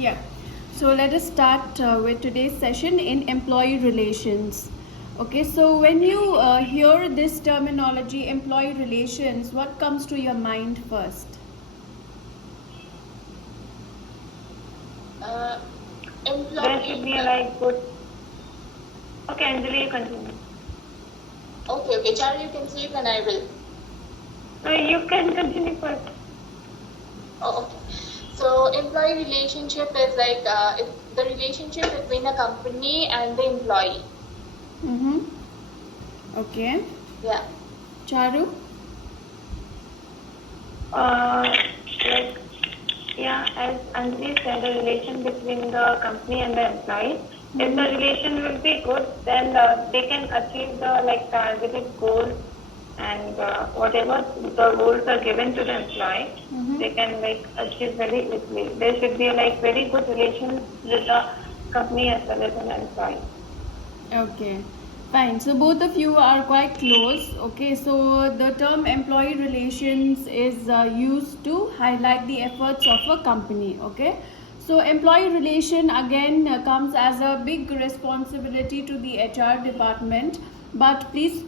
Yeah. So let us start with today's session in employee relations. Okay, so when you hear this terminology, employee relations, what comes to your mind first? There should be like good. Okay, Anjali, you continue. Okay, Charu, you can sleep and I will. So you can continue first. Oh, okay. So employee relationship is like it's the relationship between a company and the employee. Mm-hmm. Okay. Yeah. Charu? Like, yeah, as Anjali said, the relation between the company and the employee. If the relation will be good, then they can achieve the like targeted goals and whatever the roles are given to the employee, they can like achieve very easily. There should be like very good relations with the company as well as an employee. Okay, fine. So both of you are quite close. Okay, so the term employee relations is used to highlight the efforts of a company. Okay, so employee relation again comes as a big responsibility to the HR department. But please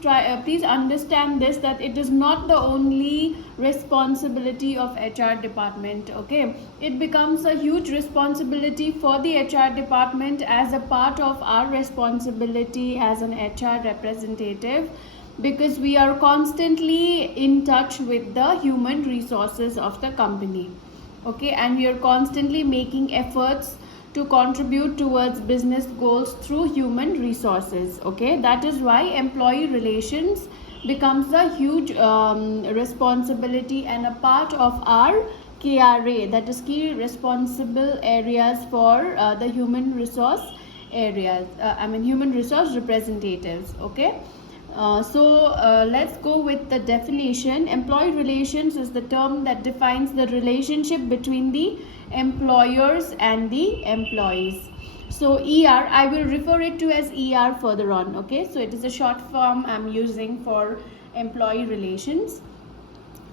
understand this, that it is not the only responsibility of HR department. Okay, it becomes a huge responsibility for the HR department as a part of our responsibility as an HR representative, because we are constantly in touch with the human resources of the company. Okay, and we are constantly making efforts to contribute towards business goals through human resources. Okay, that is why employee relations becomes a huge responsibility and a part of our KRA, that is key responsible areas for the human resource areas, human resource representatives. Okay, let's go with the definition. Employee relations is the term that defines the relationship between the employers and the employees. So ER, I will refer it to as ER further on. Okay, so it is a short form I'm using for employee relations.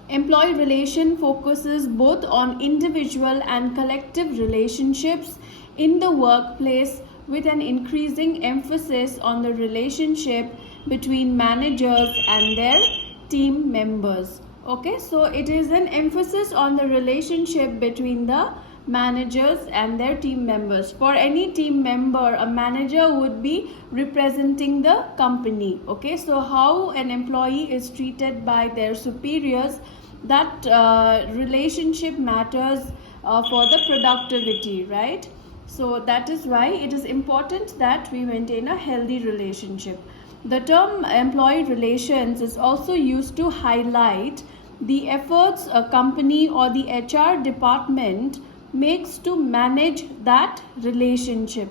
Employee relation focuses both on individual and collective relationships in the workplace, with an increasing emphasis on the relationship between managers and their team members. Okay, so it is an emphasis on the relationship between the managers and their team members. For any team member, a manager would be representing the company. Okay, so how an employee is treated by their superiors, that relationship matters for the productivity, right? So that is why it is important that we maintain a healthy relationship. The term employee relations is also used to highlight the efforts a company or the HR department makes to manage that relationship.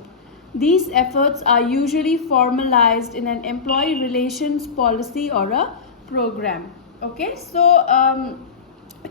These efforts are usually formalized in an employee relations policy or a program. Okay, so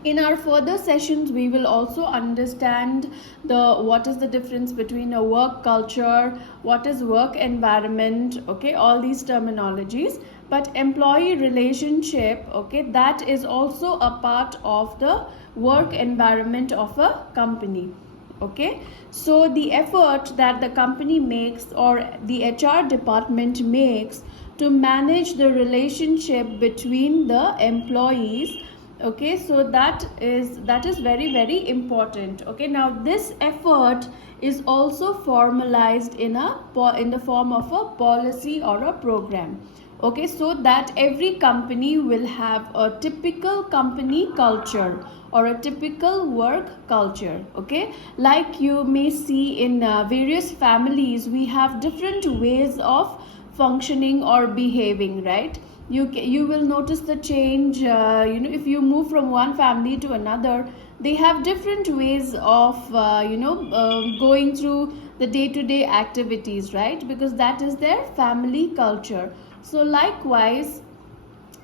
in our further sessions we will also understand the what is the difference between a work culture, what is work environment. Okay, all these terminologies. But employee relationship, okay, that is also a part of the work environment of a company. Okay, so the effort that the company makes or the HR department makes to manage the relationship between the employees. Okay, so that is very very important. Okay, now this effort is also formalized in the form of a policy or a program. Okay, so that every company will have a typical company culture or a typical work culture. Okay, like you may see in various families, we have different ways of functioning or behaving, right? You will notice the change. If you move from one family to another, they have different ways of going through the day to day activities, right? Because that is their family culture. So likewise,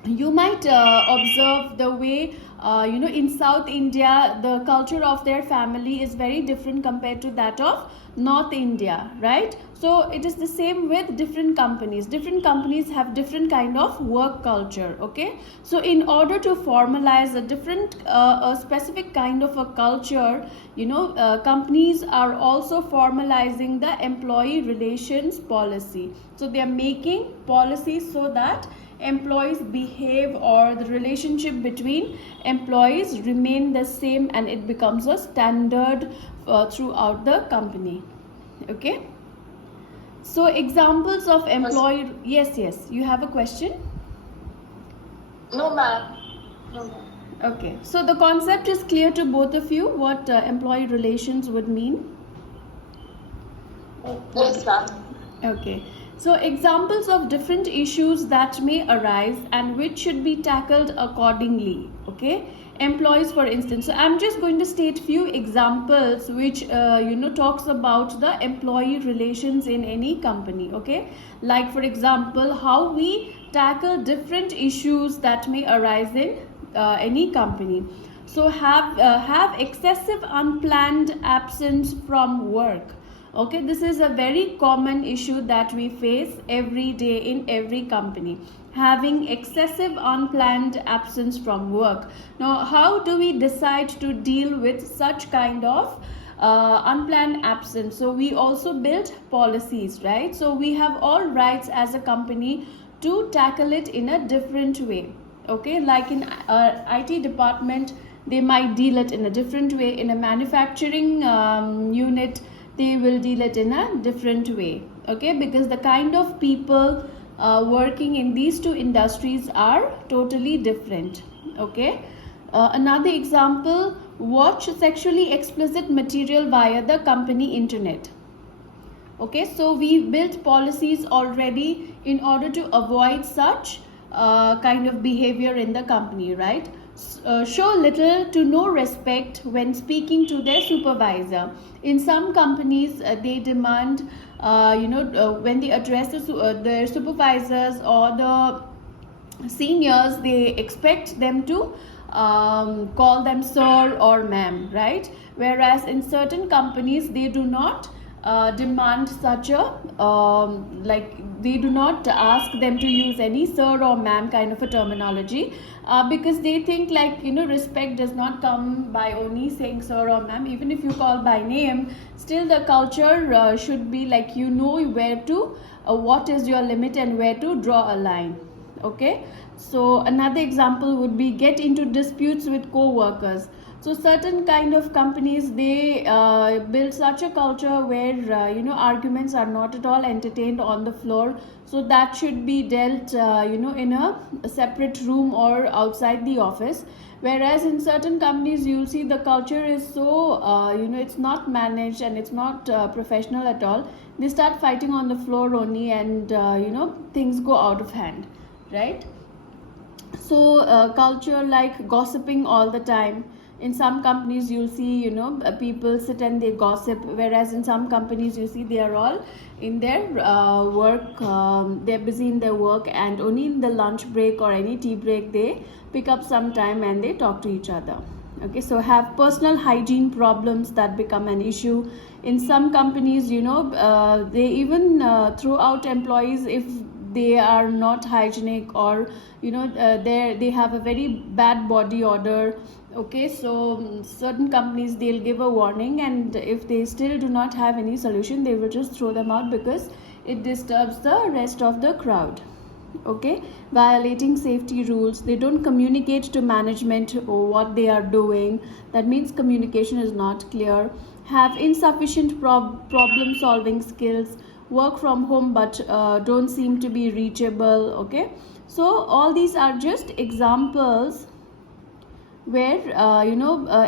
you might observe the way in South India the culture of their family is very different compared to that of North India, right? So it is the same with different companies have different kind of work culture. Okay, so in order to formalize a specific kind of a culture, companies are also formalizing the employee relations policy. So they are making policies so that employees behave, or the relationship between employees remain the same, and it becomes a standard throughout the company. Okay, so examples of employee, yes, you have a question? No, ma'am. No, ma'am. Okay, so the concept is clear to both of you what employee relations would mean? Yes, ma'am. Okay, so examples of different issues that may arise and which should be tackled accordingly. Okay, employees, for instance. So I'm just going to state few examples which talks about the employee relations in any company. Okay, like for example, how we tackle different issues that may arise in any company. So have excessive unplanned absence from work. Okay, this is a very common issue that we face every day in every company, having excessive unplanned absence from work. Now, how do we decide to deal with such kind of unplanned absence? So we also build policies, right? So we have all rights as a company to tackle it in a different way. Okay, like in IT department, they might deal it in a different way. In a manufacturing unit, they will deal it in a different way. Okay, because the kind of people working in these two industries are totally different. Okay, another example, watch sexually explicit material via the company internet. Okay, so we built policies already in order to avoid such kind of behavior in the company, right? Show little to no respect when speaking to their supervisor. In some companies, they demand, when they address their supervisors or the seniors, they expect them to call them sir or ma'am, right? Whereas in certain companies, they do not demand such a they do not ask them to use any sir or ma'am kind of a terminology, because they think respect does not come by only saying sir or ma'am. Even if you call by name, still the culture should be like where to what is your limit and where to draw a line. Okay, so another example would be get into disputes with co-workers. So certain kind of companies, they build such a culture where arguments are not at all entertained on the floor. So that should be dealt in a separate room or outside the office. Whereas in certain companies, you'll see the culture is so it's not managed and it's not professional at all. They start fighting on the floor only, and things go out of hand, right? So culture like gossiping all the time. In some companies, you'll see people sit and they gossip, whereas in some companies you see they are all in their work, they're busy in their work, and only in the lunch break or any tea break they pick up some time and they talk to each other. Okay, so have personal hygiene problems that become an issue. In some companies, they even throw out employees if they are not hygienic, or they have a very bad body odor. Okay, so certain companies, they'll give a warning, and if they still do not have any solution, they will just throw them out because it disturbs the rest of the crowd. Okay, violating safety rules, they don't communicate to management or what they are doing. That means communication is not clear. Have insufficient problem solving skills, work from home but don't seem to be reachable. Okay, so all these are just examples where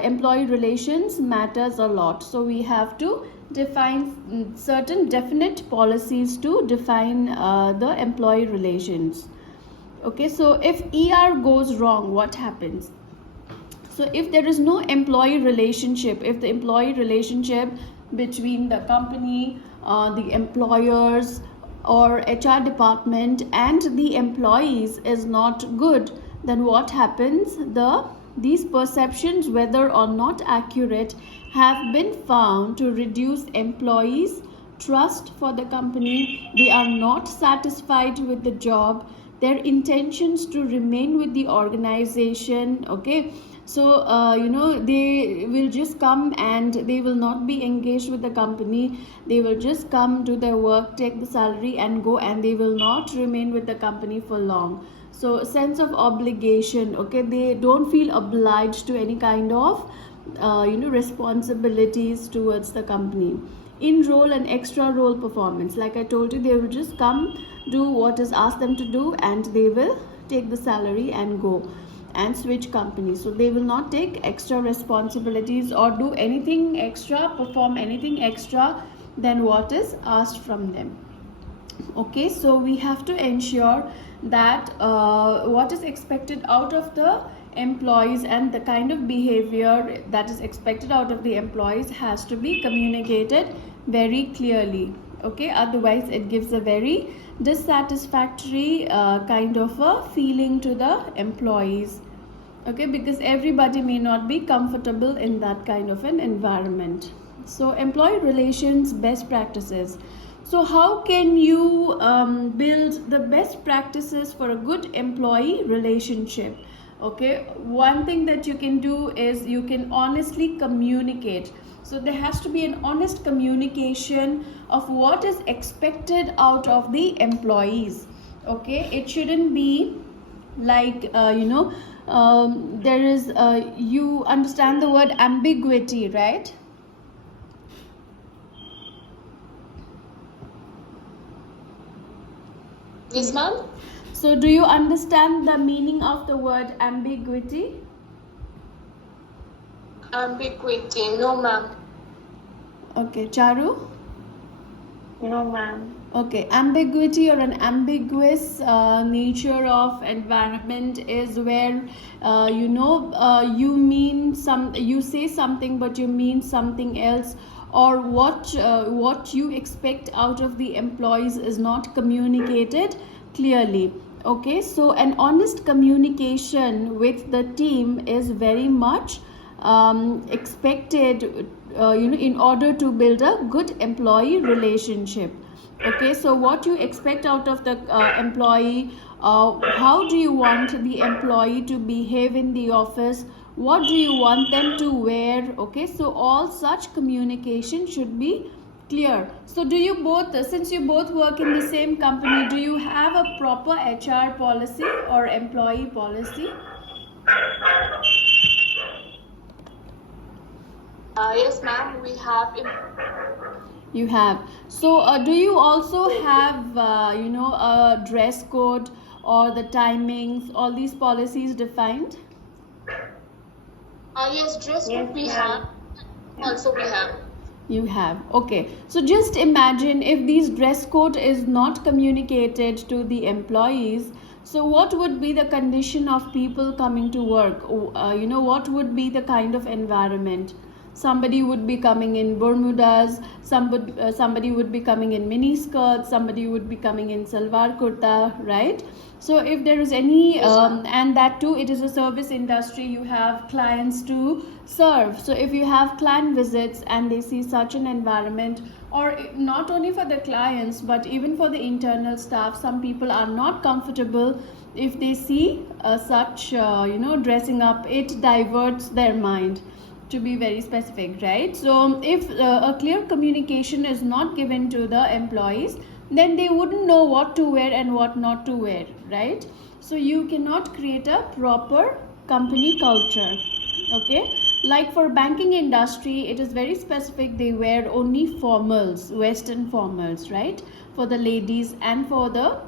employee relations matters a lot. So we have to define certain definite policies to define the employee relations. Okay, so if ER goes wrong, what happens? So if there is no employee relationship, if the employee relationship between the company, the employers, or HR department and the employees is not good, then what happens? These perceptions, whether or not accurate, have been found to reduce employees' trust for the company. They are not satisfied with the job, their intentions to remain with the organization. Okay, so they will just come and they will not be engaged with the company. They will just come, do their work, take the salary and go, and they will not remain with the company for long. So sense of obligation, okay, they don't feel obliged to any kind of responsibilities towards the company. In role and extra role performance, like I told you, they will just come, do what is asked them to do, and they will take the salary and go and switch companies. So they will not take extra responsibilities or do anything extra, perform anything extra than what is asked from them. Okay, so we have to ensure that what is expected out of the employees and the kind of behavior that is expected out of the employees has to be communicated very clearly. Okay, otherwise it gives a very dissatisfactory kind of a feeling to the employees. Okay, because everybody may not be comfortable in that kind of an environment. So employee relations best practices. So how can you build the best practices for a good employee relationship? Okay, one thing that you can do is you can honestly communicate. So there has to be an honest communication of what is expected out of the employees. Okay, it shouldn't be like there is you understand the word ambiguity, right? Yes, ma'am. So do you understand the meaning of the word ambiguity? Ambiguity. No, ma'am. Okay, Charu? No, ma'am. Okay, ambiguity or an ambiguous nature of environment is where you say something but you mean something else, or what you expect out of the employees is not communicated clearly. Okay, so an honest communication with the team is very much expected in order to build a good employee relationship. Okay, so what you expect out of the employee, how do you want the employee to behave in the office, what do you want them to wear? Okay, so all such communication should be clear. So do you both, since you both work in the same company, do you have a proper HR policy or employee policy? Yes, ma'am. We have. You have. So do you also have a dress code or the timings, all these policies defined? Yes, dress Yes, code we ma'am. have. Also, we have. You have. Okay, so just imagine if these dress code is not communicated to the employees, so what would be the condition of people coming to work? What would be the kind of environment? Somebody would be coming in Bermudas, somebody would be coming in mini skirts, somebody would be coming in salwar kurta, right? So if there is any and that too, it is a service industry, you have clients to serve. So if you have client visits and they see such an environment, or not only for the clients but even for the internal staff, some people are not comfortable if they see such dressing up. It diverts their mind, to be very specific, right? So if a clear communication is not given to the employees, then they wouldn't know what to wear and what not to wear, right? So you cannot create a proper company culture. Okay, like for banking industry, it is very specific, they wear only formals, western formals, right, for the ladies and for the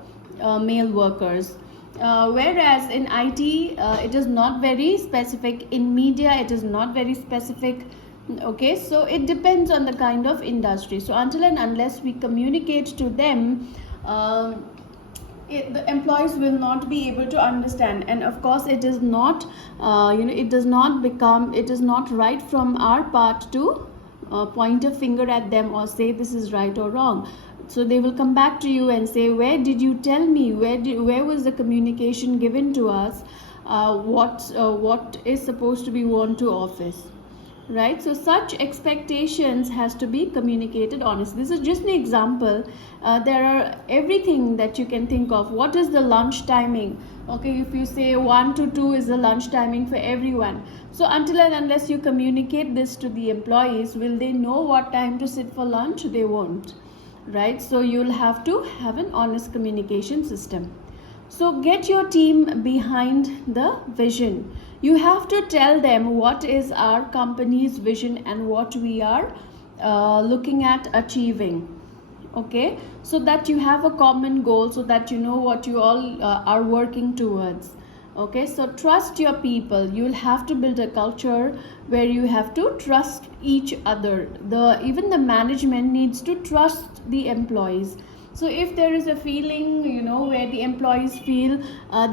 male workers. Whereas in IT, it is not very specific. In media, it is not very specific. Okay, so it depends on the kind of industry. So until and unless we communicate to them, the employees will not be able to understand. And of course, it is not, it is not right from our part to point a finger at them or say this is right or wrong. So they will come back to you and say, where did you tell me? Where was the communication given to us? What is supposed to be worn to office? Right, so such expectations has to be communicated honestly. This is just an example. There are everything that you can think of. What is the lunch timing? Okay, if you say 1 to 2 is the lunch timing for everyone, so until and unless you communicate this to the employees, will they know what time to sit for lunch? They won't. Right, so you'll have to have an honest communication system. So get your team behind the vision. You have to tell them what is our company's vision and what we are looking at achieving. Okay, so that you have a common goal, so that you know what you all are working towards. Okay, so trust your people. You'll have to build a culture where you have to trust each other. Even the management needs to trust the employees. So if there is a feeling, where the employees feel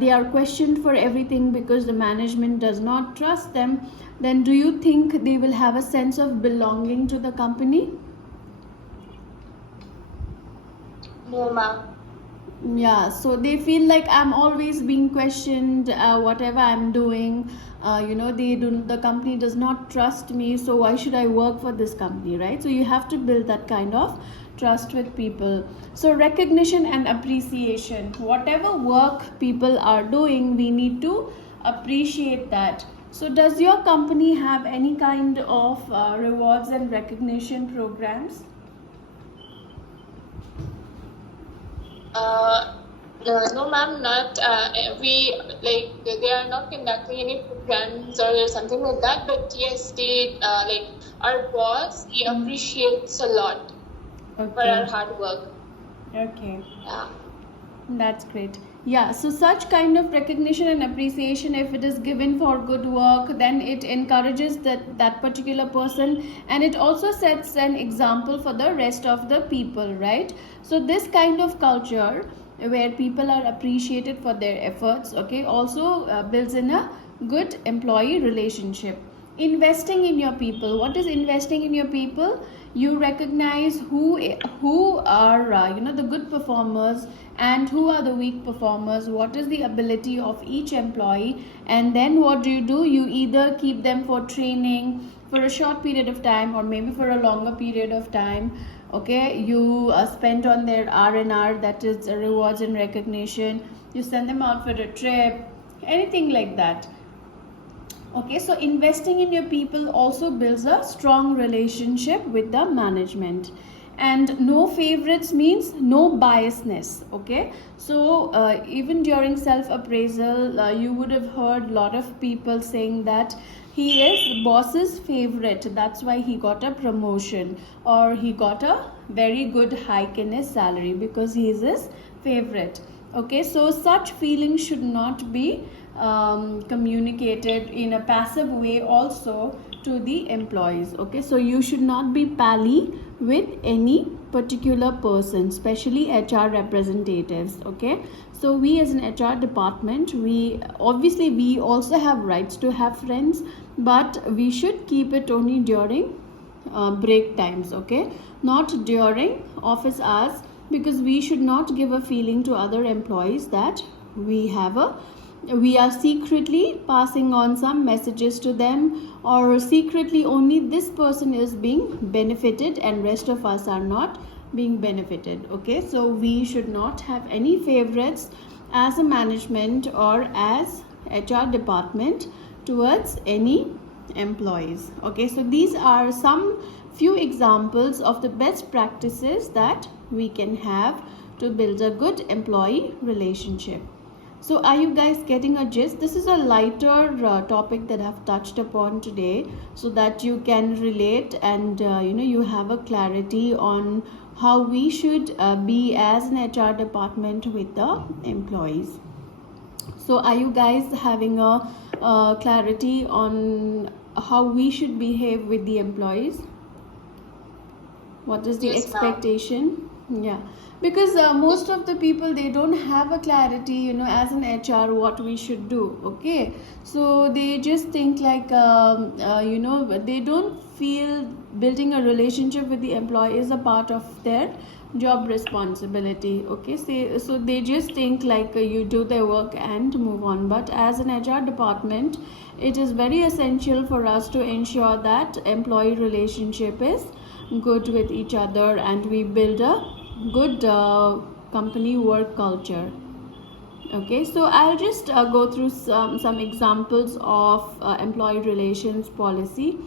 they are questioned for everything because the management does not trust them, then do you think they will have a sense of belonging to the company? No, ma'am. Yeah, so they feel like I'm always being questioned, whatever I'm doing. The company does not trust me, so why should I work for this company, right? So you have to build that kind of trust with people. So recognition and appreciation. Whatever work people are doing, we need to appreciate that. So does your company have any kind of rewards and recognition programs? No, ma'am, not. They are not conducting any programs or something like that. But yes, our boss, he appreciates a lot for our hard work. Okay. Yeah. That's great. Yeah, so such kind of recognition and appreciation, if it is given for good work, then it encourages that particular person, and it also sets an example for the rest of the people, right? So this kind of culture where people are appreciated for their efforts, okay, also builds in a good employee relationship. Investing in your people. What is investing in your people? You recognize who are the good performers and who are the weak performers. What is the ability of each employee, and then what do? You either keep them for training for a short period of time or maybe for a longer period of time. Okay, you spend on their R&R, that is rewards and recognition. You send them out for a trip, anything like that. Okay, so investing in your people also builds a strong relationship with the management. And no favorites means no biasness. Okay, so even during self appraisal, you would have heard a lot of people saying that he is the boss's favorite, that's why he got a promotion, or he got a very good hike in his salary because he is his favorite. Okay, so such feelings should not be communicated in a passive way also to the employees. Okay, so you should not be pally with any particular person, especially HR representatives. Okay, so we as an HR department, we also have rights to have friends, but we should keep it only during break times. Okay, not during office hours, because we should not give a feeling to other employees that we are secretly passing on some messages to them, or secretly only this person is being benefited and rest of us are not being benefited. Okay, so we should not have any favorites as a management or as HR department towards any employees. Okay, so these are some few examples of the best practices that we can have to build a good employee relationship. So are you guys getting a gist? This is a lighter topic that I've touched upon today, so that you can relate and you have a clarity on how we should be as an HR department with the employees. So are you guys having a clarity on how we should behave with the employees? What is the Yes, ma'am. expectation? Yeah, because most of the people, they don't have a clarity, as an HR, what we should do. Okay, so they just think like, they don't feel building a relationship with the employee is a part of their job responsibility. Okay, so they just think like, you do their work and move on. But as an HR department, it is very essential for us to ensure that employee relationship is good with each other, and we build a good company work culture. Okay, so I'll just go through some examples of employee relations policy.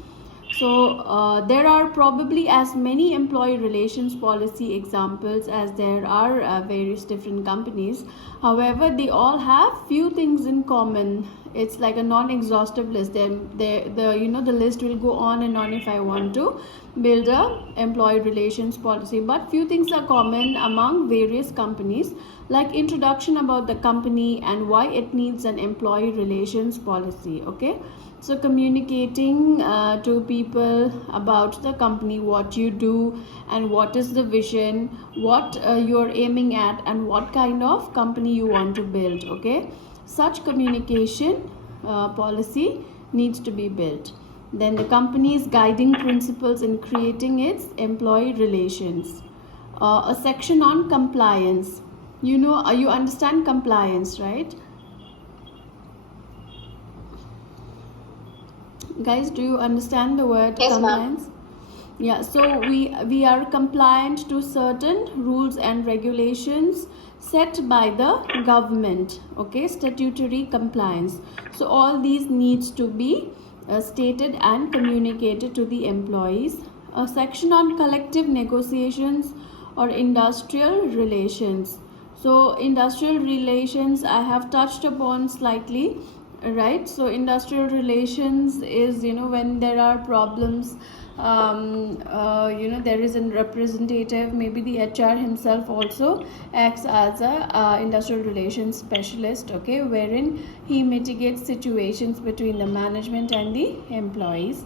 So there are probably as many employee relations policy examples as there are various different companies. However, they all have few things in common. It's like a non-exhaustive list. The list will go on and on if I want to build a employee relations policy. But few things are common among various companies, like introduction about the company and why it needs an employee relations policy. Okay, so communicating to people about the company, what you do and what is the vision, what you're aiming at, and what kind of company you want to build. Okay, such communication policy needs to be built. Then the company's guiding principles in creating its employee relations. A section on compliance. You understand compliance, right? Guys, do you understand the word Yes, ma'am. compliance? Yeah, so we are compliant to certain rules and regulations set by the government. Okay, statutory compliance. So all these needs to be stated and communicated to the employees. A section on collective negotiations or industrial relations. So industrial relations I have touched upon slightly, right? So industrial relations is, when there are problems, there is a representative, maybe the HR himself also acts as a industrial relations specialist. Okay, wherein he mitigates situations between the management and the employees.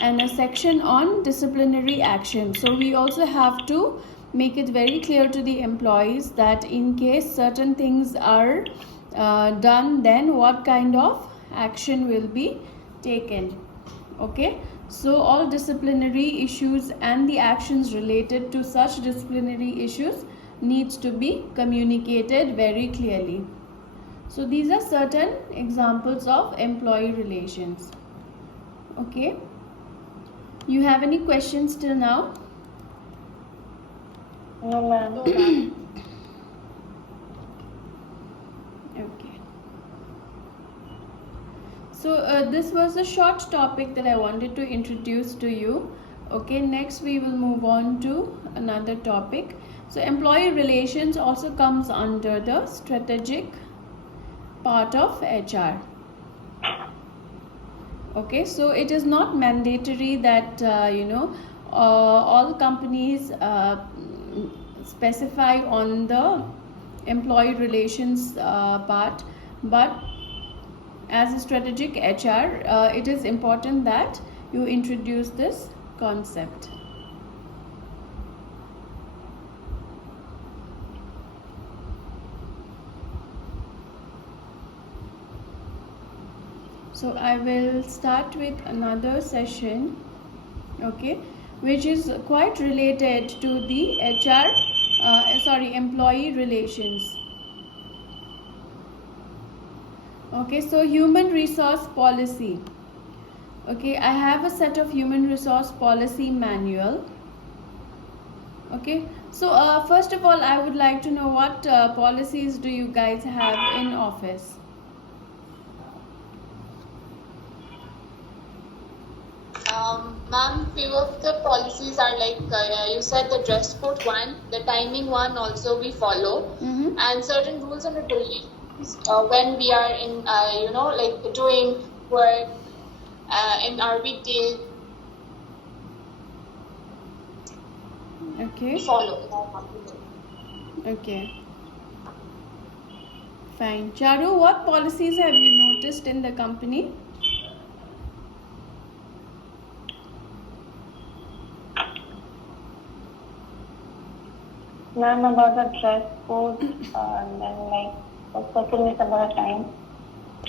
And a section on disciplinary action. So we also have to make it very clear to the employees that in case certain things are done, then what kind of action will be taken. Okay, so all disciplinary issues and the actions related to such disciplinary issues needs to be communicated very clearly. So these are certain examples of employee relations. Okay, you have any questions till now? No, ma'am. No, ma'am. Okay. So this was a short topic that I wanted to introduce to you. Okay, next we will move on to another topic. So employee relations also comes under the strategic part of HR. Okay, so it is not mandatory that all companies specify on the employee relations part, but as a strategic HR, it is important that you introduce this concept. So I will start with another session, okay, which is quite related to the employee relations. Okay, so human resource policy. Okay, I have a set of human resource policy manual. Okay, so first of all, I would like to know what policies do you guys have in office? Ma'am, few of the policies are like you said, the dress code one, the timing one also we follow, and certain rules and regulations when we are in like doing work in our weekday. Okay. We follow in our company. Okay. Fine. Charu, what policies have you noticed in the company? Ma'am, about the dress code, and then like the second is about the time.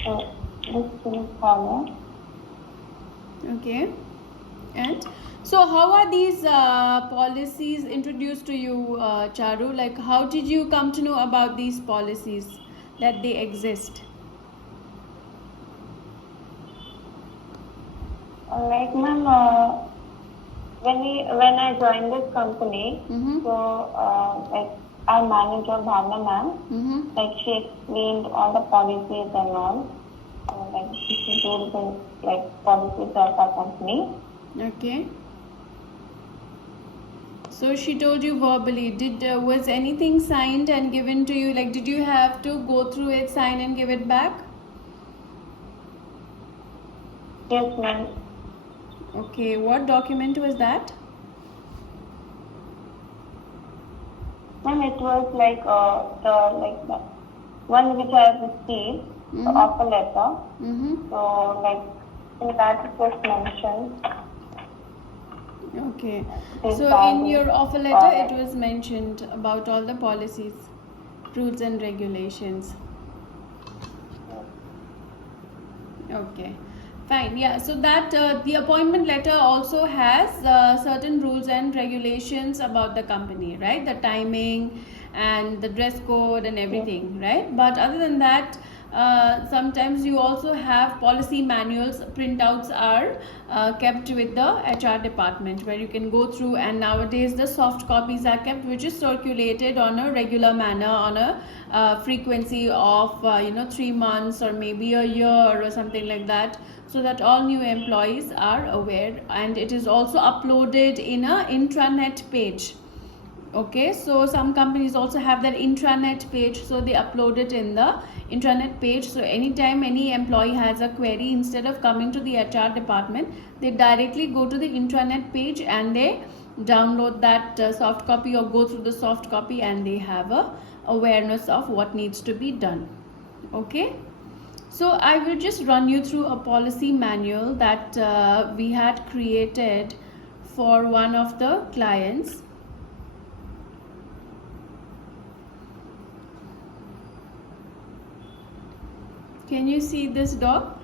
So this will follow. Okay. And so, how are these policies introduced to you, Charu? Like, how did you come to know about these policies that they exist? Like ma'am, when I joined this company, Mm-hmm. so like our manager Bhavna ma'am, Mm-hmm. like she explained all the policies and all, like she told the like policies of our company. Okay. So she told you verbally. Did was anything signed and given to you? Like, did you have to go through it, sign and give it back? Yes, ma'am. Okay. What document was that? Ma'am, it was like the one which I have received, the offer letter. Mm-hmm. So like in that it was mentioned. Okay. this So in your offer letter, it was mentioned about all the policies, rules and regulations. Okay. Fine. Yeah. So that the appointment letter also has certain rules and regulations about the company, right? The timing and the dress code and everything, right? But other than that, sometimes you also have policy manuals. Printouts are kept with the HR department where you can go through, and nowadays the soft copies are kept, which is circulated on a regular manner on a frequency of 3 months or maybe a year or something like that, so that all new employees are aware, and it is also uploaded in a intranet page. Okay, so some companies also have their intranet page, so they upload it in the intranet page. So anytime any employee has a query, instead of coming to the HR department, they directly go to the intranet page and they download that soft copy or go through the soft copy, and they have a awareness of what needs to be done. Okay, so I will just run you through a policy manual that we had created for one of the clients. Can you see this doc?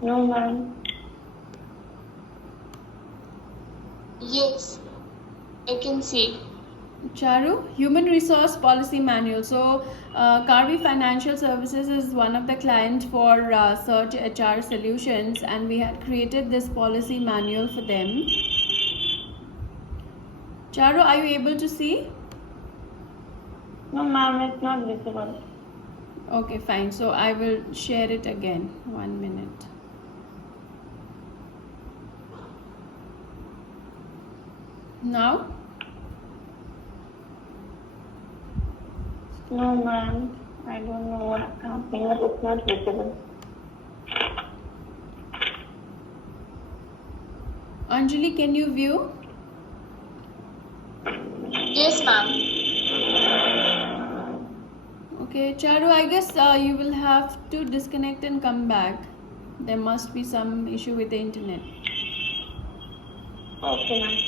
No, ma'am. Yes, I can see. Charu, Human Resource Policy Manual. So, Karvi Financial Services is one of the clients for Search HR Solutions, and we had created this policy manual for them. Charu, are you able to see? No, ma'am, it's not visible. Okay, fine. So, I will share it again. 1 minute. Now? No, ma'am. I don't know what's happening, but it's not visible. Anjali, can you view? Yes, ma'am. Okay, Charu, I guess you will have to disconnect and come back. There must be some issue with the internet. Okay, ma'am.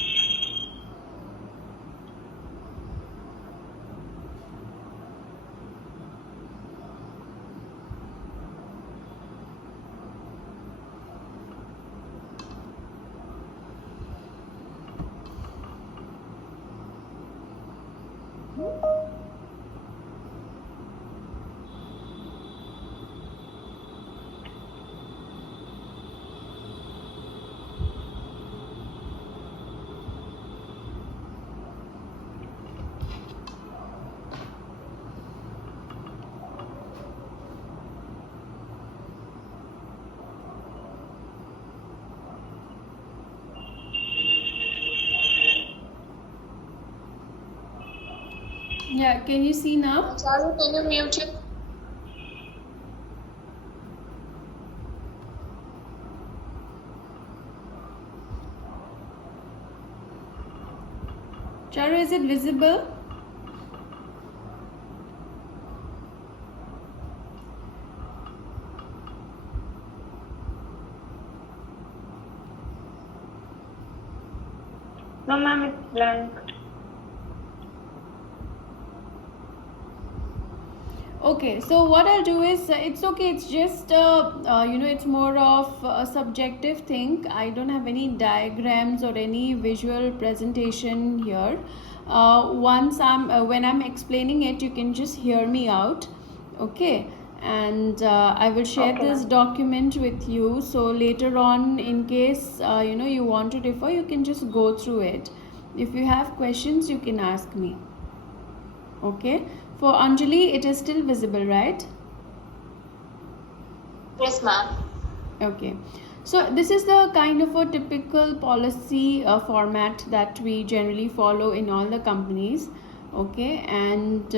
Yeah, can you see now? Charu, can you mute it? Charu, is it visible? No, ma'am, it's blank. Okay, so what I'll do is it's okay. It's just it's more of a subjective thing. I don't have any diagrams or any visual presentation here. Once when I'm explaining it, you can just hear me out. Okay, and I will share Okay, this ma'am. document with you. So later on, in case you want to refer, you can just go through it. If you have questions, you can ask me. Okay, for Anjali, it is still visible, right? Yes, ma'am. Okay, so this is the kind of a typical policy format that we generally follow in all the companies. Okay, and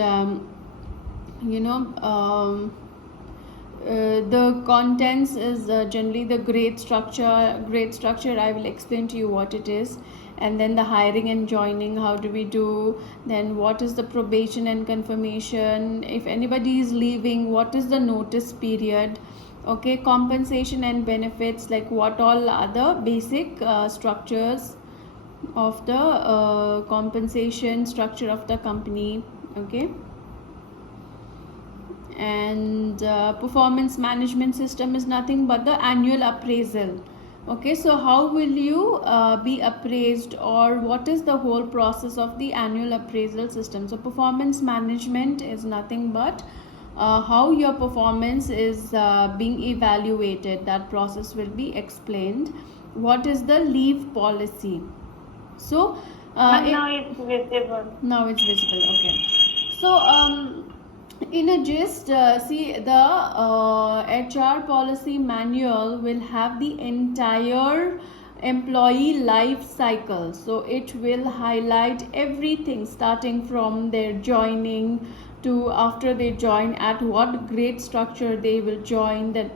the contents is generally the grade structure. Grade structure, I will explain to you what it is, and then the hiring and joining, how do we do, then what is the probation and confirmation, if anybody is leaving, what is the notice period. Okay, compensation and benefits, like what all other basic structures of the compensation structure of the company. Okay, and performance management system is nothing but the annual appraisal. Okay, so how will you be appraised, or what is the whole process of the annual appraisal system? So performance management is nothing but how your performance is being evaluated. That process will be explained. What is the leave policy? So Ma'am, now it's visible. now it's visible. Okay, so in a gist, see, the HR policy manual will have the entire employee life cycle. So it will highlight everything starting from their joining to after they join, at what grade structure they will join, that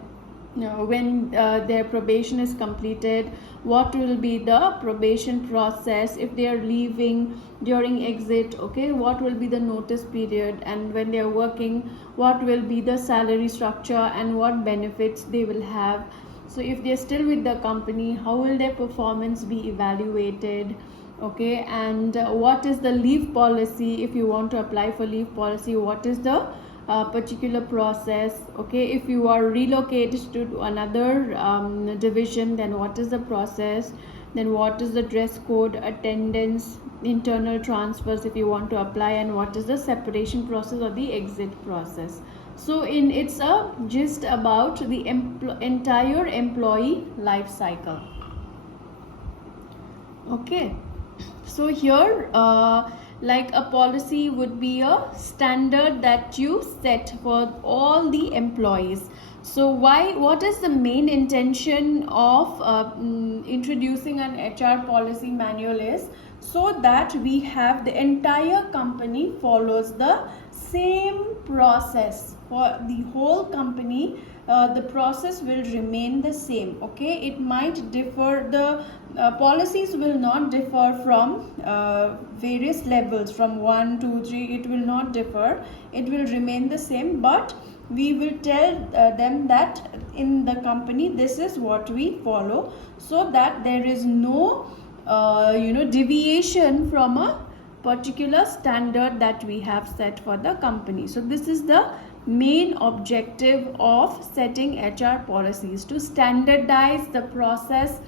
when their probation is completed, what will be the probation process, if they are leaving, during exit, okay, what will be the notice period, and when they are working, what will be the salary structure and what benefits they will have. So if they are still with the company, how will their performance be evaluated. Okay, and what is the leave policy, if you want to apply for leave policy, what is the particular process. Okay, if you are relocated to another division, then what is the process, then what is the dress code, attendance, internal transfers if you want to apply, and what is the separation process or the exit process. So in it's a gist about the entire employee life cycle. Okay, so here like a policy would be a standard that you set for all the employees. So what is the main intention of introducing an HR policy manual is so that we have the entire company follows the same process for the whole company. The process will remain the same. Okay, it might differ, the policies will not differ from various levels, from 1 2 3, it will not differ, it will remain the same, but we will tell them that in the company this is what we follow, so that there is no deviation from a particular standard that we have set for the company. So this is the main objective of setting HR policies, to standardize the process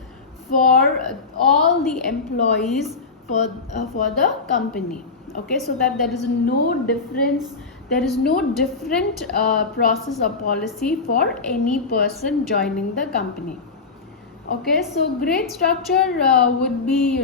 for all the employees for the company. Okay, so that there is no difference, there is no different process or policy for any person joining the company. Okay, so grade structure would be,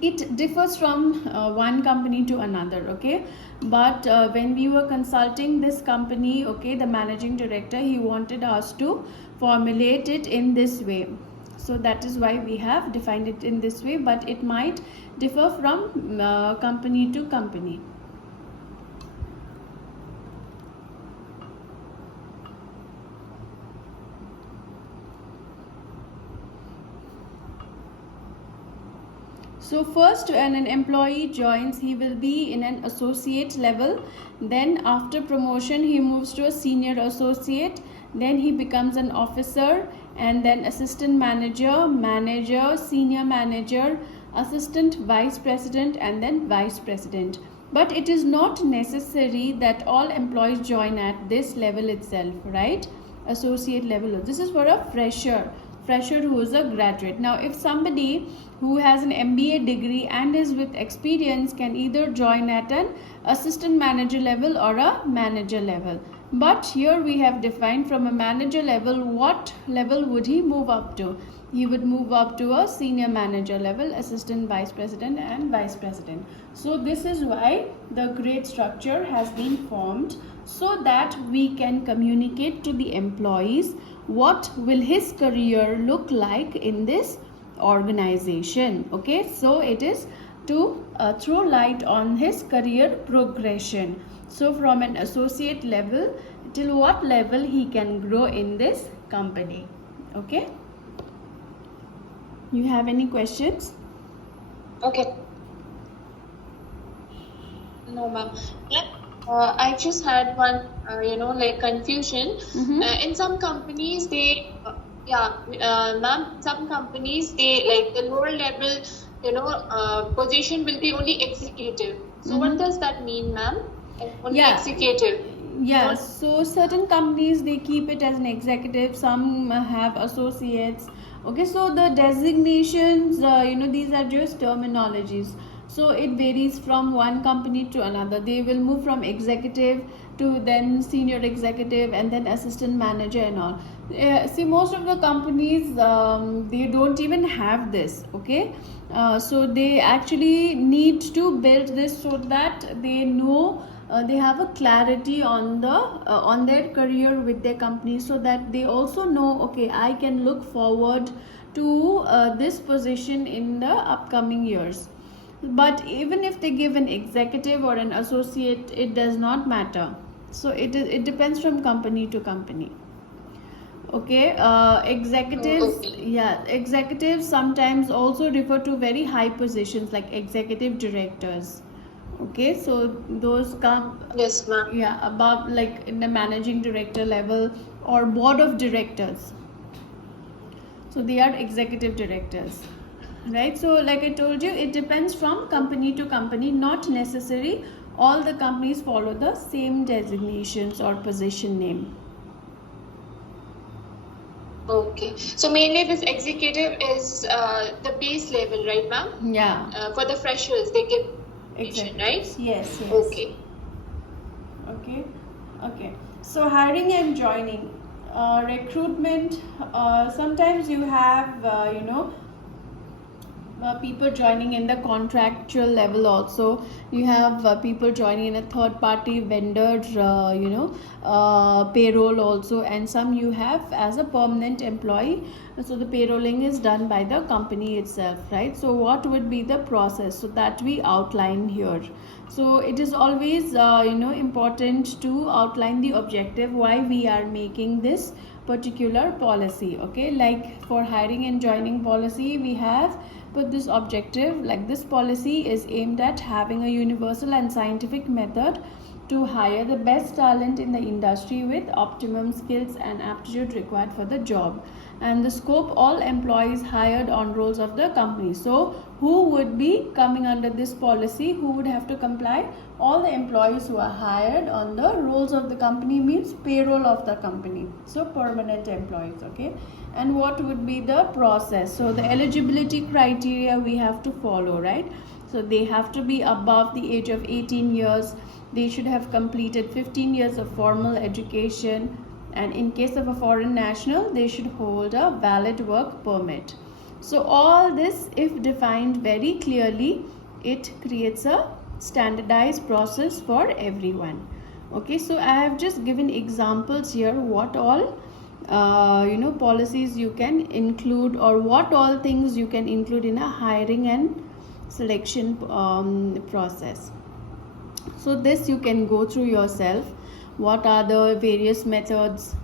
it differs from one company to another. Okay, but when we were consulting this company, okay, the managing director, he wanted us to formulate it in this way. So that is why we have defined it in this way, but it might differ from company to company. So first, when an employee joins, he will be in an associate level. Then after promotion, he moves to a senior associate. Then he becomes an officer, and then assistant manager, manager, senior manager, assistant vice president, and then vice president. but it is not necessary that all employees join at this level itself, right? Associate level. This is for a fresher who is a graduate. Now if somebody who has an MBA degree and is with experience can either join at an assistant manager level or a manager level, but here we have defined from a manager level, what level would he move up to? He would move up to a senior manager level, assistant vice president and vice president. So this is why the grade structure has been formed, so that we can communicate to the employees what will his career look like in this organization. Okay, so it is to throw light on his career progression. So from an associate level till what level he can grow in this company. Okay, you have any questions? Okay. No, ma'am. I just had one, confusion. In some companies, ma'am, some companies, the lower level, position will be only executive. So what does that mean, ma'am? Only executive. Yes, so certain companies, they keep it as an executive, some have associates. Okay, so the designations, these are just terminologies. So it varies from one company to another. They will move from executive to then senior executive and then assistant manager and all. See, most of the companies, they don't even have this. Okay, so they actually need to build this so that they know, they have a clarity on the on their career with their company, so that they also know, okay, I can look forward to this position in the upcoming years. But even if they give an executive or an associate, it does not matter. So it depends from company to company. Okay, executives, executives sometimes also refer to very high positions like executive directors. Okay, so those come, Yes, ma'am. above, like in the managing director level or board of directors. So they are executive directors, right? So like I told you, it depends from company to company. Not necessary all the companies follow the same designations or position name. Okay, so mainly this executive is the base level, right, ma'am? Yeah. For the freshers, they give position, right? Yes. Okay. Okay. So hiring and joining, recruitment. Sometimes you have, people joining in the contractual level also. You have people joining in a third party vendor, payroll also, and some you have as a permanent employee. So the payrolling is done by the company itself, right? So what would be the process? So that we outline here. So it is always important to outline the objective, why we are making this particular policy. Okay, like for hiring and joining policy, we have put this objective, like this policy is aimed at having a universal and scientific method to hire the best talent in the industry with optimum skills and aptitude required for the job, and the scope all employees hired on roles of the company. So who would be coming under this policy, who would have to comply? All the employees who are hired on the roles of the company, means payroll of the company, so permanent employees. Okay, and what would be the process? So the eligibility criteria we have to follow, right? So they have to be above the age of 18 years. They should have completed 15 years of formal education, and in case of a foreign national, they should hold a valid work permit. So all this, if defined very clearly, it creates a standardized process for everyone. Okay, so I have just given examples here what all policies you can include, or what all things you can include in a hiring and selection process. So this you can go through yourself. What are the various methods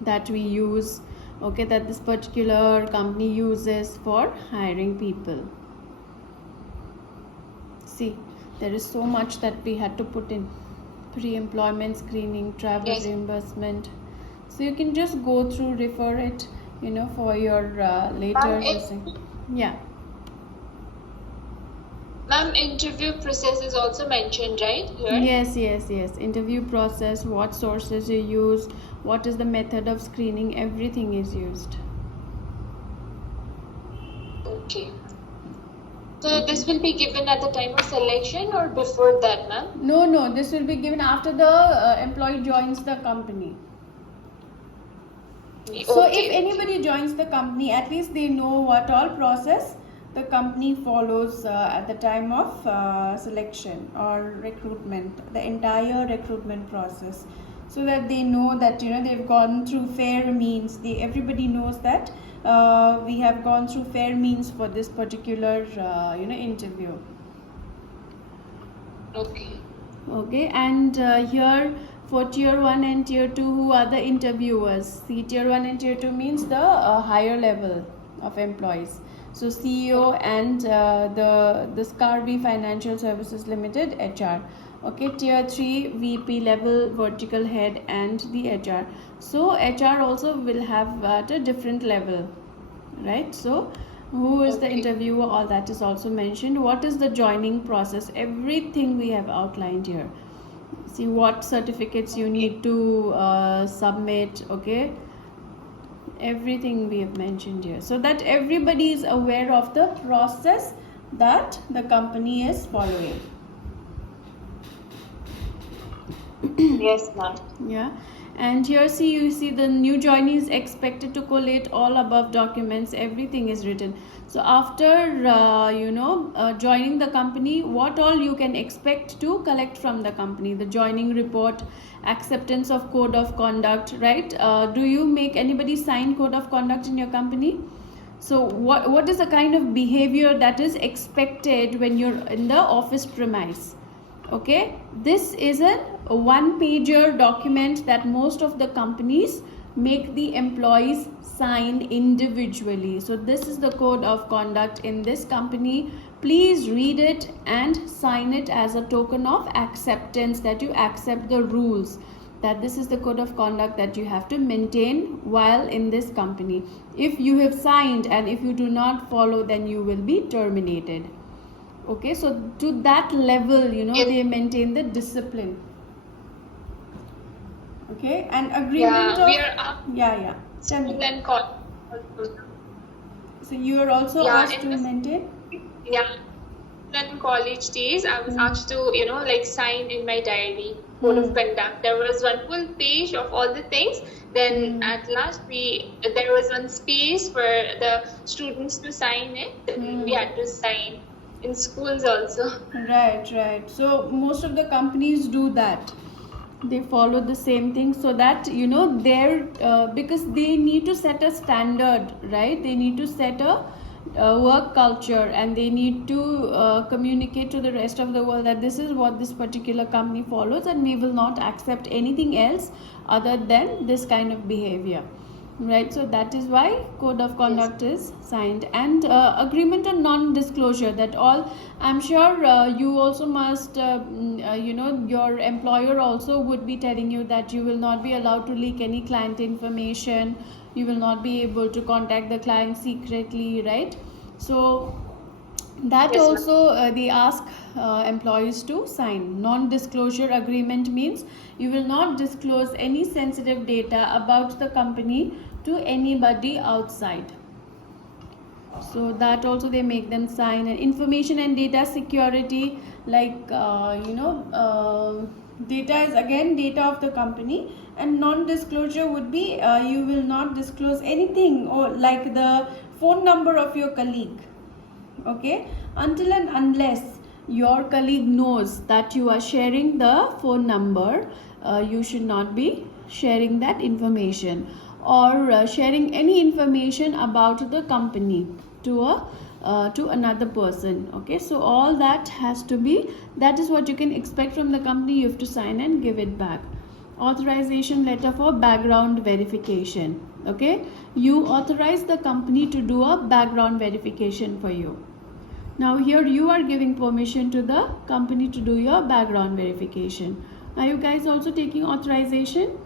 that we use, okay, that this particular company uses for hiring people? See, there is so much that we had to put in: pre-employment screening, travel reimbursement. So you can just go through, refer it, for your later. Yeah. Ma'am, Ma'am, interview process is also mentioned, right? Here. Yes, yes, yes. Interview process, what sources you use, what is the method of screening, everything is used. Okay. So this will be given at the time of selection or before that, ma'am? No, no, this will be given after the employee joins the company. So Okay. if anybody joins the company, at least they know what all process the company follows at the time of selection or recruitment, the entire recruitment process, so that they know that they've gone through fair means. Everybody knows that we have gone through fair means for this particular interview. Okay. Okay, and here for tier 1 and tier 2, who are the interviewers? See, tier 1 and tier 2 means the higher level of employees. So CEO and the Scarby Financial Services Limited, HR. Okay, tier 3 VP level, vertical head, and the HR. So HR also will have at a different level, right? So who is the Okay. interviewer, all that is also mentioned. What is the joining process? Everything we have outlined here. See what certificates you need to submit. Okay, everything we have mentioned here, so that everybody is aware of the process that the company is following. Yes, ma'am. Yeah, and here you see the new joinee is expected to collate all above documents. Everything is written. So after joining the company, what all you can expect to collect from the company? The joining report, acceptance of code of conduct, right? Do you make anybody sign code of conduct in your company? So what is the kind of behavior that is expected when you're in the office premise? Okay, this is a one-pager document that most of the companies make the employees sign individually. So this is the code of conduct in this company. Please read it and sign it as a token of acceptance, that you accept the rules, that this is the code of conduct that you have to maintain while in this company. If you have signed and if you do not follow, then you will be terminated. Okay, so to that level, Yes. they maintain the discipline. Okay, and agreement Yeah, of we are up yeah. Tell me. school and college. So you are also Yeah, asked in to the maintain. yeah, in college days, I was asked to sign in my diary code of conduct. There was one full page of all the things. Then at last there was one space for the students to sign it. We had to sign in schools also. Right. So most of the companies do that. They follow the same thing, so that they're because they need to set a standard, right? They need to set a work culture, and they need to communicate to the rest of the world that this is what this particular company follows, and we will not accept anything else other than this kind of behavior, right? So that is why code of conduct is signed. And agreement on non-disclosure, that all, I'm sure you also must your employer also would be telling you that you will not be allowed to leak any client information, you will not be able to contact the client secretly, right? So that Yes, ma'am. also they ask employees to sign. Non-disclosure agreement means you will not disclose any sensitive data about the company to anybody outside. So that also they make them sign. And information and data security, like data is again data of the company, and non-disclosure would be you will not disclose anything, or like the phone number of your colleague. Okay, until and unless your colleague knows that you are sharing the phone number, you should not be sharing that information, or sharing any information about the company to another person. Okay, so all that has to be, that is what you can expect from the company. You have to sign and give it back. Authorization letter for background verification. Okay, you authorize the company to do a background verification for you. Now here you are giving permission to the company to do your background verification. Are you guys also taking authorization,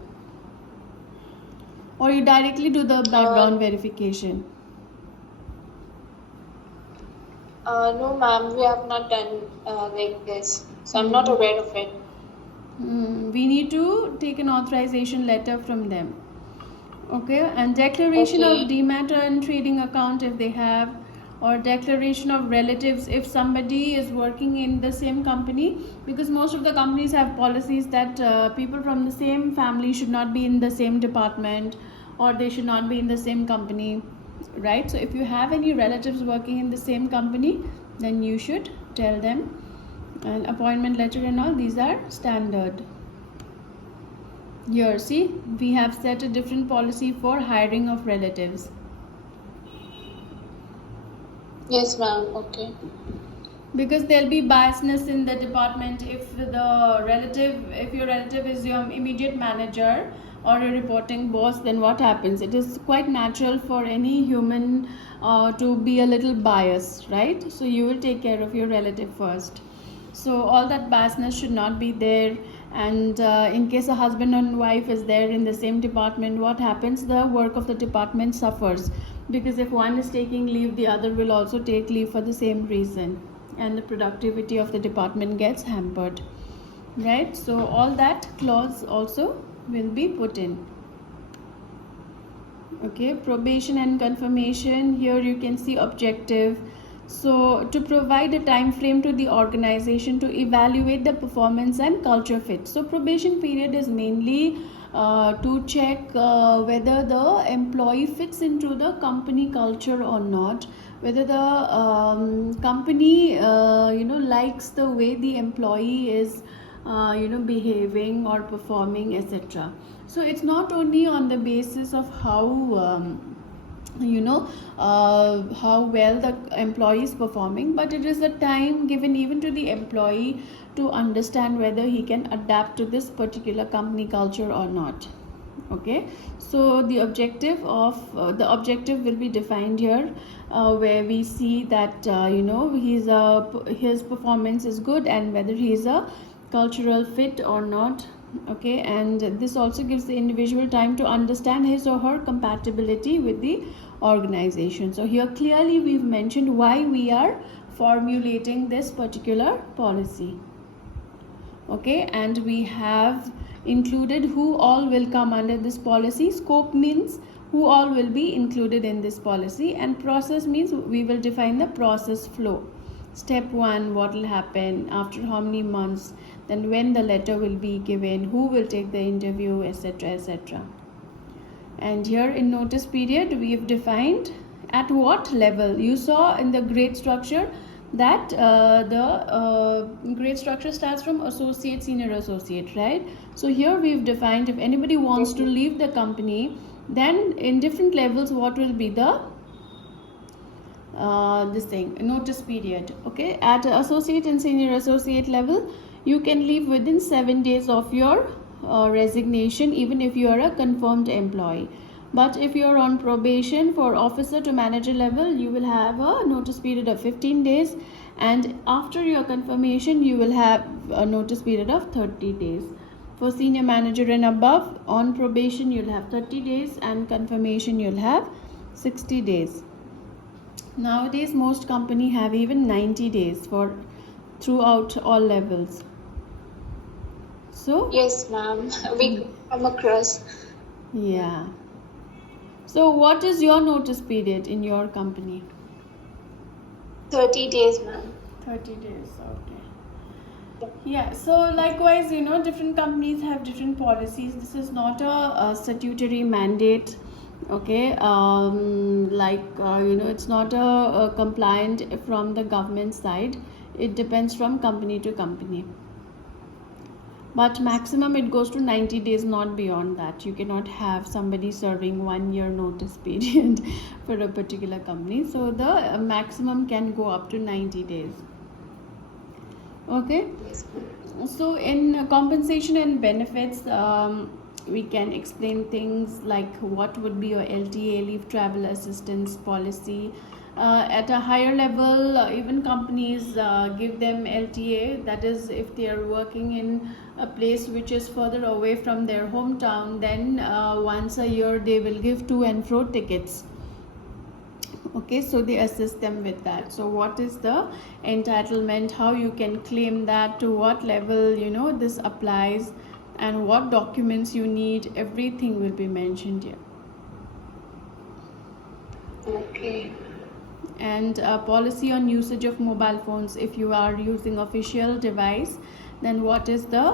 or you directly do the background verification? No, ma'am, we have not done like this, so I'm not aware of it. We need to take an authorization letter from them. Okay, and declaration of Okay. demat and trading account if they have, or declaration of relatives if somebody is working in the same company, because most of the companies have policies that people from the same family should not be in the same department, or they should not be in the same company, right? So if you have any relatives working in the same company, then you should tell them. And appointment letter and all, these are standard. Here, see, we have set a different policy for hiring of relatives. Yes, ma'am. Okay. Because there'll be biasness in the department if your relative is your immediate manager or a reporting boss, then what happens? It is quite natural for any human to be a little biased, right? So you will take care of your relative first. So all that biasness should not be there. And in case a husband and wife is there in the same department, what happens? The work of the department suffers, because if one is taking leave, the other will also take leave for the same reason, and the productivity of the department gets hampered, right? So all that clause also will be put in. Okay, probation and confirmation. Here you can see objective. So to provide a time frame to the organization to evaluate the performance and culture fit. So probation period is mainly to check whether the employee fits into the company culture or not, whether the company likes the way the employee is behaving or performing, etc. So it's not only on the basis of how how well the employee is performing, but it is a time given even to the employee to understand whether he can adapt to this particular company culture or not. Okay, so the objective will be defined here, where we see that his performance is good and whether he is a cultural fit or not. Okay, and this also gives the individual time to understand his or her compatibility with the organization. So here clearly we've mentioned why we are formulating this particular policy. Okay, and we have included who all will come under this policy. Scope means who all will be included in this policy, and process means we will define the process flow. Step 1, what will happen, after how many months, then when the letter will be given, who will take the interview, etc., etc. And here in notice period we have defined at what level. You saw in the grade structure that the grade structure starts from associate, senior associate, right? So here we've defined if anybody wants to leave the company, then in different levels what will be the notice period. Okay, at associate and senior associate level you can leave within 7 days of your resignation, even if you are a confirmed employee. But if you are on probation for officer to manager level, you will have a notice period of 15 days, and after your confirmation you will have a notice period of 30 days. For senior manager and above, on probation you'll have 30 days, and confirmation you'll have 60 days. Nowadays most company have even 90 days for throughout all levels. So Yes, ma'am. We come across. yeah. So what is your notice period in your company? 30 days, ma'am. 30 days, okay. Yeah, so likewise, different companies have different policies. This is not a statutory mandate, okay? It's not a compliant from the government side. It depends from company to company. But maximum it goes to 90 days, not beyond that. You cannot have somebody serving 1 year notice period for a particular company. So the maximum can go up to 90 days. Okay. Yes, ma'am. So in compensation and benefits, we can explain things like what would be your LTA, leave travel assistance policy. At a higher level, even companies give them LTA, that is if they are working in a place which is further away from their hometown, then once a year they will give to and fro tickets Okay, so they assist them with that. So what is the entitlement, how you can claim that, to what level this applies, and what documents you need, everything will be mentioned here. Okay. And policy on usage of mobile phones. If you are using official device, then what is the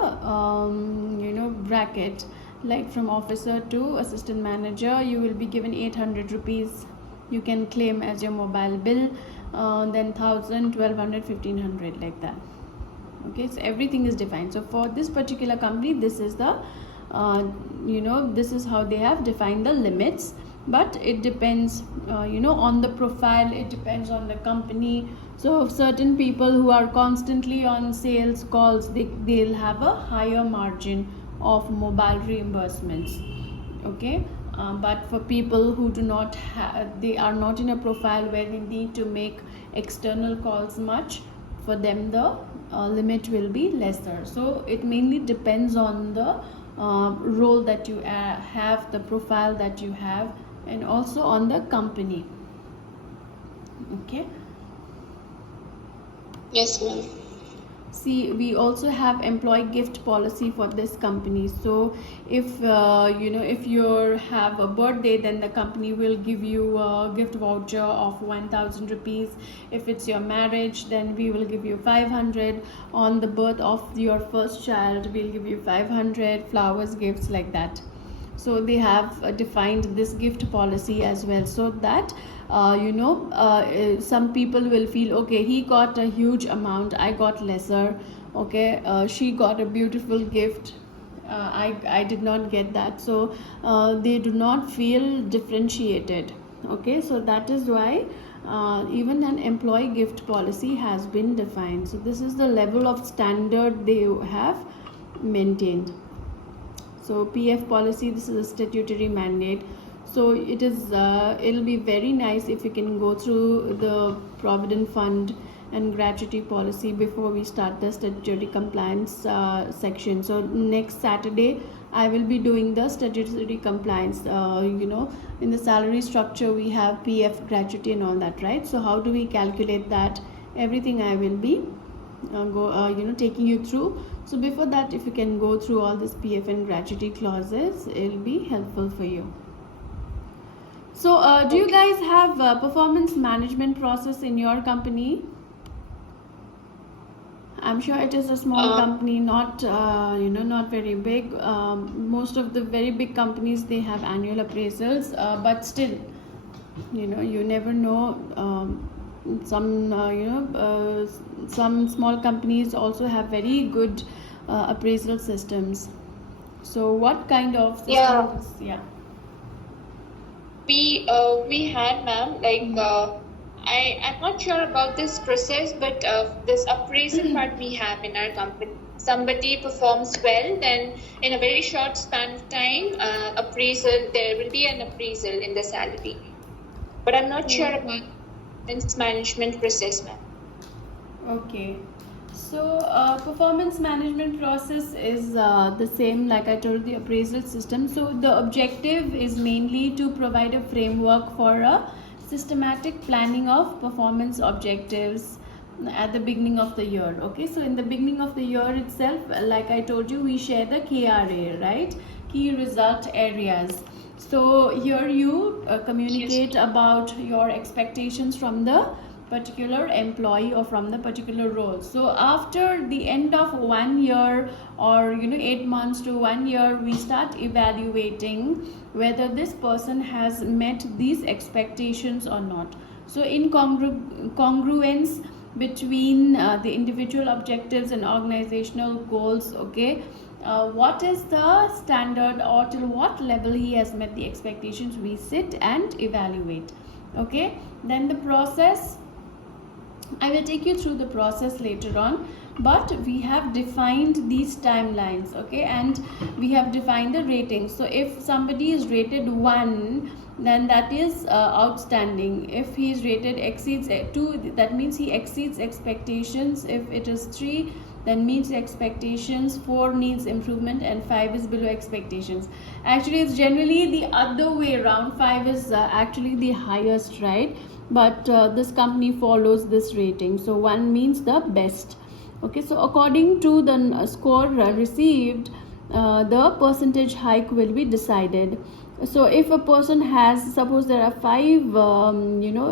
bracket, like from officer to assistant manager, you will be given 800 rupees you can claim as your mobile bill, then 1000, 1200, 1500, like that. Okay, so everything is defined. So for this particular company, this is the this is how they have defined the limits. But it depends on the profile, it depends on the company. So certain people who are constantly on sales calls, they'll have a higher margin of mobile reimbursements. Okay, but for people who do not have, they are not in a profile where they need to make external calls much, for them the limit will be lesser. So it mainly depends on the role that you have, the profile that you have, and also on the company. Okay. Yes, ma'am. See, we also have employee gift policy for this company. So if if you have a birthday, then the company will give you a gift voucher of 1000 rupees. If it's your marriage, then we will give you 500. On the birth of your first child, we'll give you 500 flowers, gifts, like that. So they have defined this gift policy as well, so that some people will feel, okay, he got a huge amount, I got lesser. Okay, she got a beautiful gift, I did not get that. So they do not feel differentiated. Okay, so that is why even an employee gift policy has been defined. So this is the level of standard they have maintained. So PF policy, this is a statutory mandate. So it'll be very nice if you can go through the provident fund and gratuity policy before we start the statutory compliance section. So next Saturday I will be doing the statutory compliance. In the salary structure we have PF, gratuity, and all that, right? So how do we calculate that? Everything I will be taking you through. So before that, if you can go through all this PF and gratuity clauses, it'll be helpful for you. So do you guys have performance management process in your company? I'm sure it is a small company, not not very big. Most of the very big companies, they have annual appraisals, but still, you never know. Some small companies also have very good appraisal systems. So what kind of systems? Yeah. We had, ma'am, like I'm not sure about this process, but this appraisal part we have in our company. Somebody performs well, then in a very short span of time, there will be an appraisal in the salary. But I'm not sure about performance management process, ma'am. Okay. So performance management process is the same, like I told, the appraisal system. So the objective is mainly to provide a framework for a systematic planning of performance objectives at the beginning of the year. Okay, so in the beginning of the year itself, like I told you, we share the KRA, right? Key result areas. So here you communicate about your expectations from the particular employee or from the particular role. So after the end of 1 year, or 8 months to 1 year, we start evaluating whether this person has met these expectations or not. So in congruence between the individual objectives and organizational goals. Okay, what is the standard, or till what level he has met the expectations, we sit and evaluate. Okay, then the process, I will take you through the process later on, but we have defined these timelines. Okay, and we have defined the rating. So if somebody is rated 1, then that is outstanding. If he is rated exceeds 2, that means he exceeds expectations. If it is 3, then meets expectations, 4 needs improvement, and 5 is below expectations. Actually, it's generally the other way around. 5 is actually the highest, right? But this company follows this rating. So 1 means the best. Okay, so according to the score received, the percentage hike will be decided. So if a person has, suppose there are 5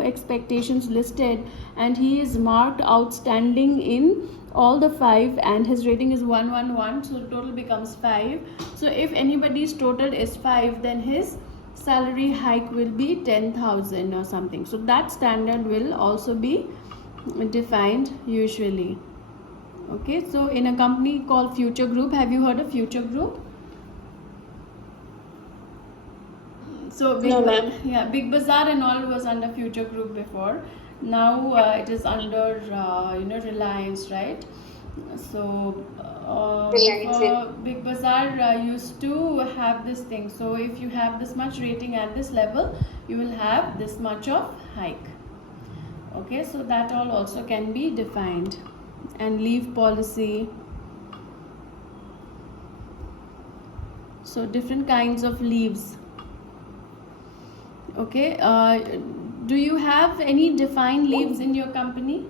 expectations listed, and he is marked outstanding in all the 5, and his rating is 111, so total becomes 5. So if anybody's total is 5, then his salary hike will be 10,000 or something. So that standard will also be defined usually. Okay, so in a company called Future Group, have you heard of Future Group? So No, ma'am. Big Bazaar and all was under Future Group before. Now it is under Reliance, right? So Reliance, yeah. Big Bazaar used to have this thing. So if you have this much rating at this level, you will have this much of hike. Okay, so that all also can be defined. And leave policy. So different kinds of leaves. Okay, do you have any defined leaves in your company?